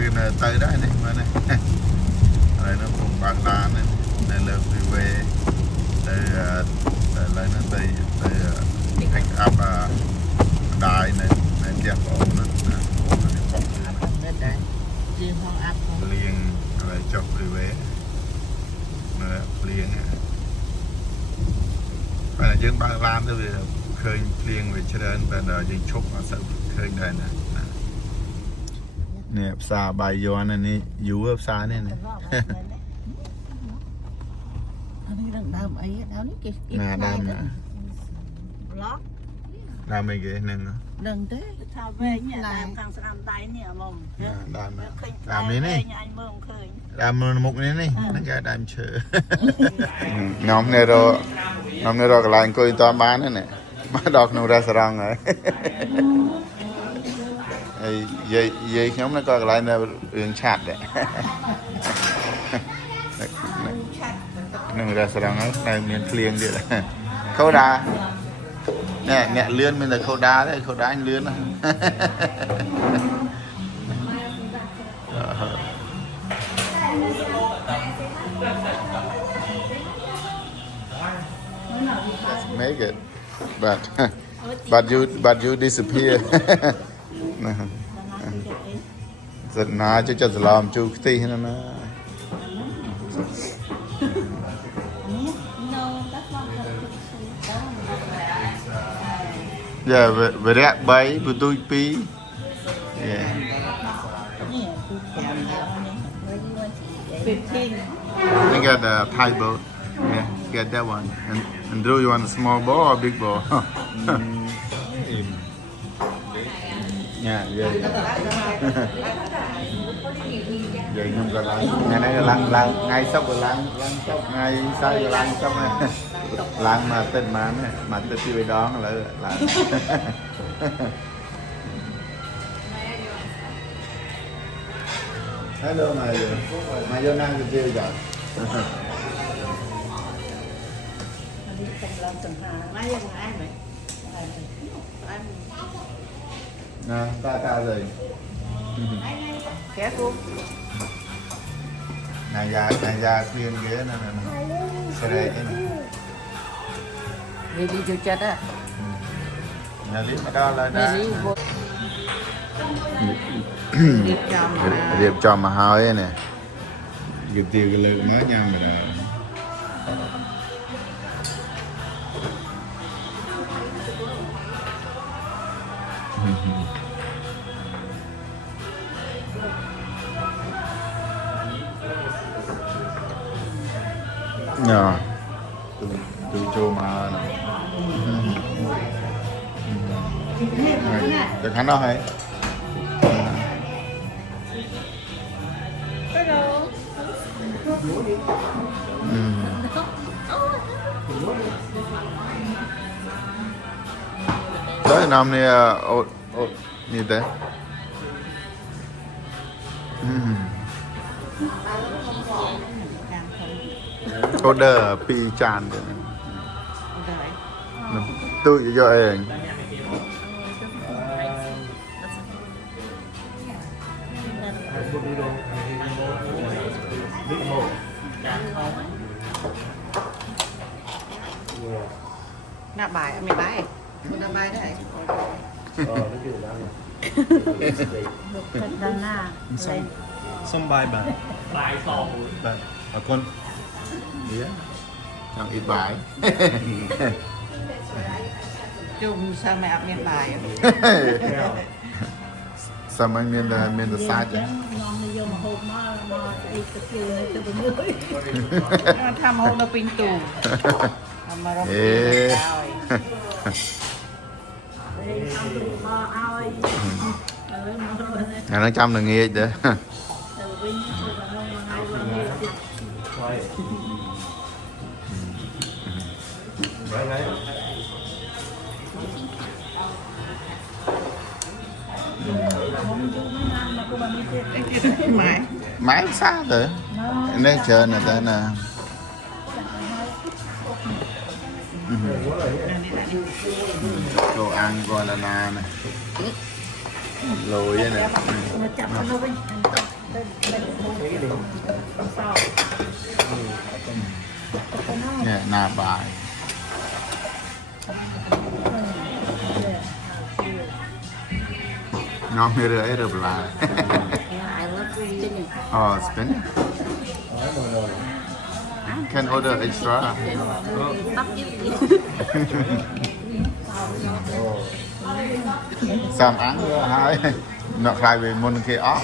cái này tới đấy này mà này đây nó cũng bạc đá này này là về đây lấy nó đây pick up đài này này kẹp ổ này liền rồi chọc về này liền bây giờ dân ba lan thôi vì khơi liền về cho nên bây giờ dân chụp mà sợ khơi đây nè nè xa bài vô này nè dú xa này nè nè đam nè đam mấy cái nè đừng thế thao về nhà làm càng làm tay nè mồm đam này này đam một này này nó cái đam chờ nhóm này rồi cái lạnh coi toàn bán này nè mà đọc nụ ra sòng rồi vậy nhóm nó coi cái lạnh là đường chặt đấy nụ ra sòng ấy này miền liền vậy là khâu đá nè nè lươn mình là khâu đá đấy khâu đá anh lươn à make it but you disappear giật ná chứ chật làm chú tí nó yeah về đẹp bay của tôi pi yeah 15 I got a Thai boat. Yeah, get that one. And Drew, you want a small ball or big ball? Yeah. Vậy nhưng còn ngày nay là ngày sốc rồi lăng sốc ngày sau rồi lăng sốc này lăng mà tên mà tên đi đón là hello mày vô năng được chưa vậy nè ta rồi kéo luôn này già khuyên ghế nè xe đây cái này đi vô chết á nhà lý mà đo lại đã điệp cho mà hơi nè điệp tiêu cái lượng mới nha mà nhờ từ châu mà được hắn đâu hay tới năm nay như thế order pi chan tự cho anh nạp bài mày bài nạp bài đấy xong bài bài ở con yeah chẳng ít bài chung sao mẹ miền bài sao mà miền là xa chứ tham hôn nó pin tù ngày nó trăm là nghe đấy máy xa rồi nên chờ là tới là đồ ăn gọi là này lồi này nạp bài ngon như rưỡi được là I love spinning. oh spinning can order extra Tóc chứ. Sam ăn nữa hai nó khai về môn kia off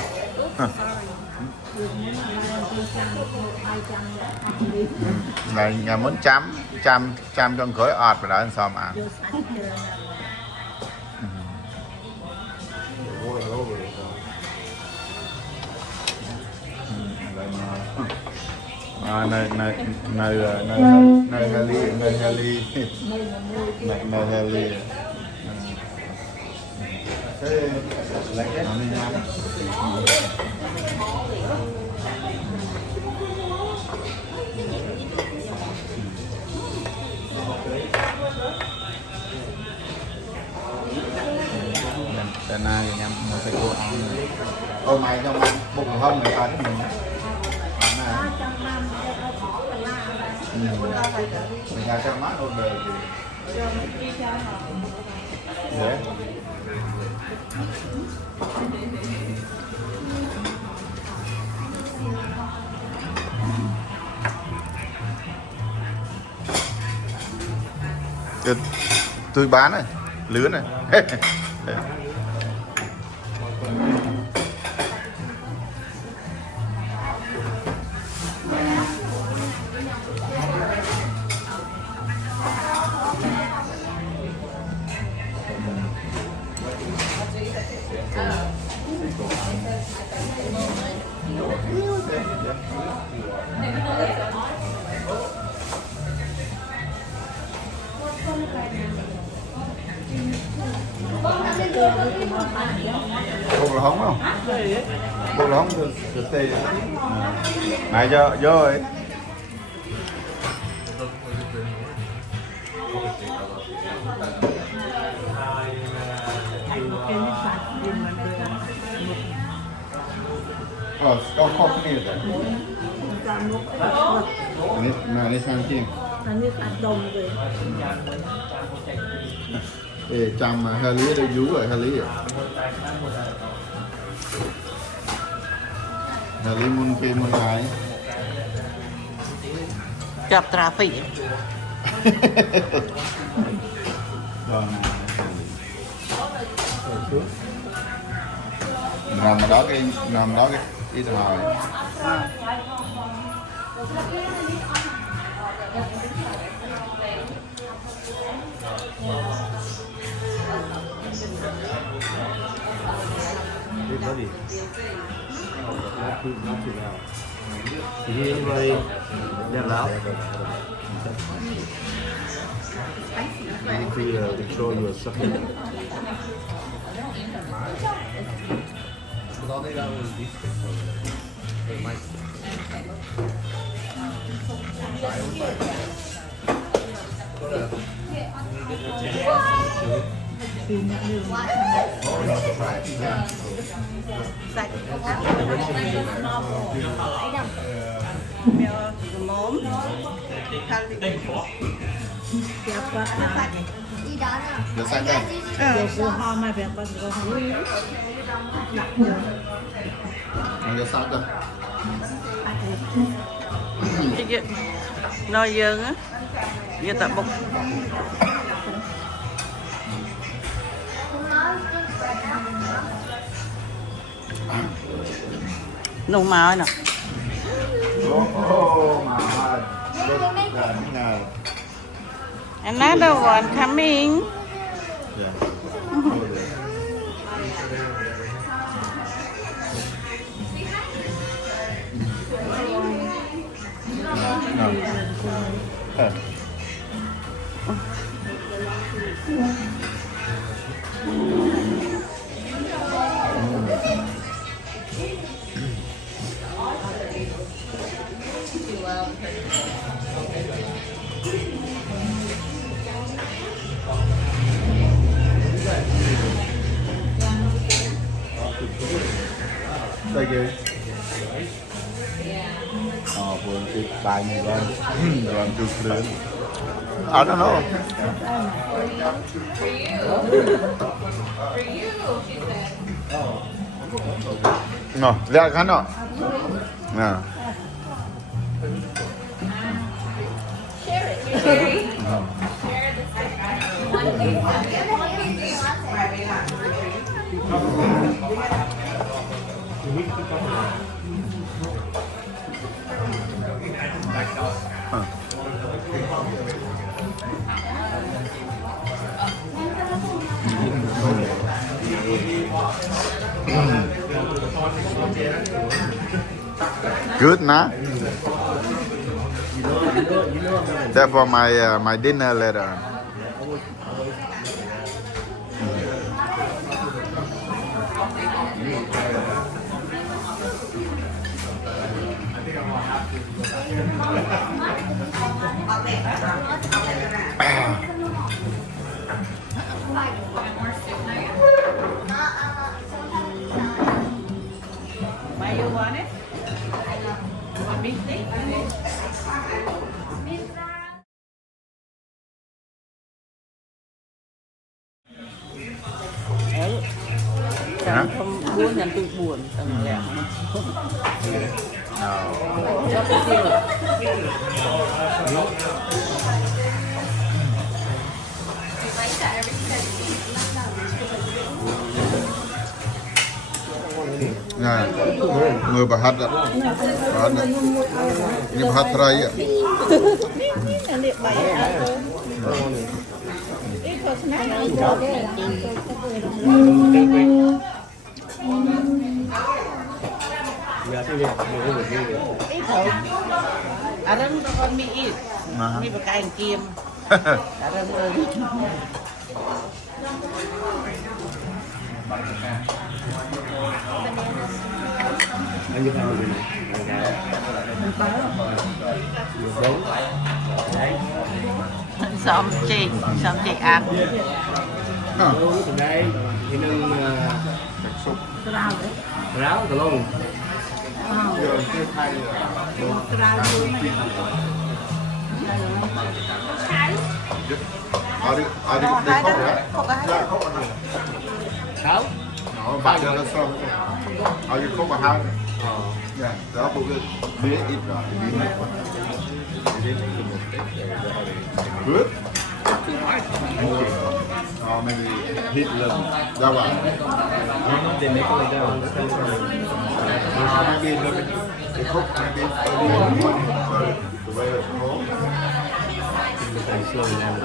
này nhà muốn chăm trong khối ọt và đó Sam ăn nơi Heli Tên này thì nhằm một cái cô ăn ô mày trong ăn bụng không người ta mình mình ra trong mắt order thì dễ tôi bán này lứa này bột là hóng không? Bột là hóng được tê này cho vô rồi có không cái này này sang chiên để chăm mà hơi lý đây vú rồi hơi lý rồi hơi lý môn kia môn thái chập traffic rồi nằm đó cái ít rồi Ready? Not too loud. Did you anybody that loud? You need to control your sucking. sạch mồm được sang đây mìnhจะซักกัน nói dương á giờ tập bụng nung màu nè another one coming đây kìa buồn cái bài này lên rồi làm chụp lớn I don't know. No, that cannot. No. Good, nah? That for my dinner later. Why you want it? You want beef steak? Đấy. Chẳng không buồn chẳng tự buồn chẳng lẽ. Cho cái gì rồi. Nah, người bà hát ạ. Bà hát ạ. Ini bà hát rai ạ. Adam con mi ít. Mi bạc canh kim. Adam ơi. Anh như thế nào vậy? Xóm chị ăn. Từ đây thì nâng ráo từ luôn. Sáu. Bạn cho nó xong. Ở cái khúc mà hai. Đó bộ cái đĩa ít rồi. Good. Or maybe hit them. That one. They make it down. Maybe the cook maybe the way it's called. They slow down.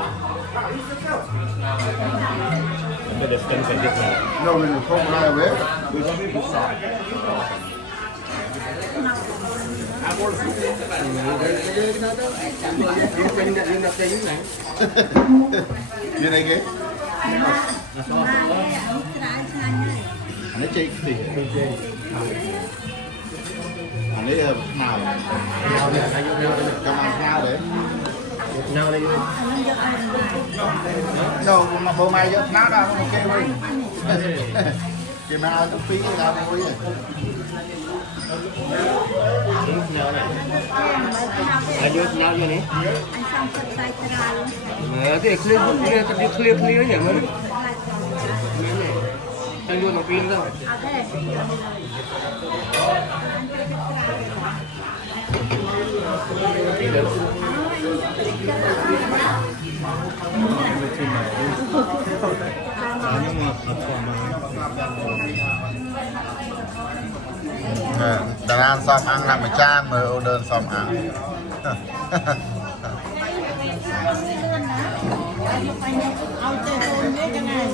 But the skin can different. No, when you cook right away. Như này kia. Anh ấy chơi gì? Anh ấy nào? Cầm ăn nào đấy? Nào đây. Đâu mà bố mày giờ nào đâu ok rồi. Cái mà nó phí cái nào thôi. Nào này. Ayo nào vậy nè. Cái clear nhỉ mình. Anh luôn bằng pin đâu. Đàn ăn xong ăn làm một chan mà order xong ăn. Ao chơi hôn biết cái này.